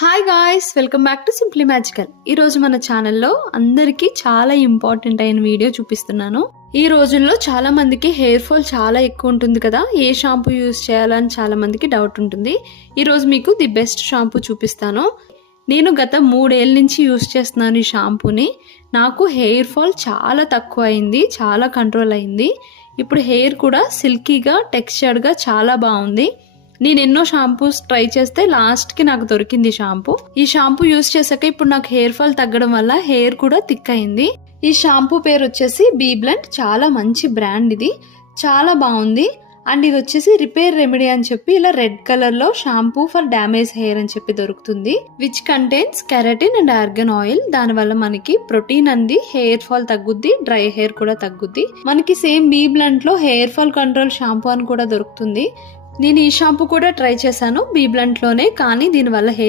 Hi guys, welcome back to simply magical. ఈరోజు మన ఛానల్లో అందరికీ చాలా ఇంపార్టెంట్ అయిన వీడియో చూపిస్తున్నాను. ఈ రోజుల్లో చాలా మందికి హెయిర్ ఫాల్ చాలా ఎక్కువ ఉంటుంది కదా, ఏ షాంపూ యూజ్ చేయాలని చాలా మందికి డౌట్ ఉంటుంది. ఈరోజు మీకు ది బెస్ట్ షాంపూ చూపిస్తాను. నేను గత 3 ఏళ్ళ నుంచి యూజ్ చేస్తున్నాను ఈ షాంపూని. నాకు హెయిర్ ఫాల్ చాలా తక్కువ అయింది, చాలా కంట్రోల్ అయింది. ఇప్పుడు హెయిర్ కూడా సిల్కీగా టెక్స్చర్డ్గా చాలా బాగుంది. నేను ఎన్నో షాంపూస్ ట్రై చేస్తే లాస్ట్కి నాకు దొరికింది షాంపూ. ఈ షాంపూ యూజ్ చేశాక ఇప్పుడు నాకు హెయిర్ ఫాల్ తగ్గడం వల్ల హెయిర్ కూడా థిక్ అయింది. ఈ షాంపూ పేరు వచ్చేసి బీ బ్లెండ్. చాలా మంచి బ్రాండ్, ఇది చాలా బాగుంది. అండ్ ఇది వచ్చేసి రిపేర్ రెమెడీ అని చెప్పి ఇలా రెడ్ కలర్ లో షాంపూ ఫర్ డ్యామేజ్ హెయిర్ అని చెప్పి దొరుకుతుంది. Which contains keratin and organ oil. దాని వల్ల మనకి ప్రోటీన్ అంది, హెయిర్ ఫాల్ తగ్గుద్ది, డ్రై హెయిర్ కూడా తగ్గుద్ది. మనకి సేమ్ బీ బ్లెండ్ లో హెయిర్ ఫాల్ కంట్రోల్ షాంపూ అని కూడా దొరుకుతుంది. నేను ఈ షాంపూ కూడా ట్రై చేశాను బీ బ్లెండ్ లోనే, కానీ దీనివల్ల హెయిర్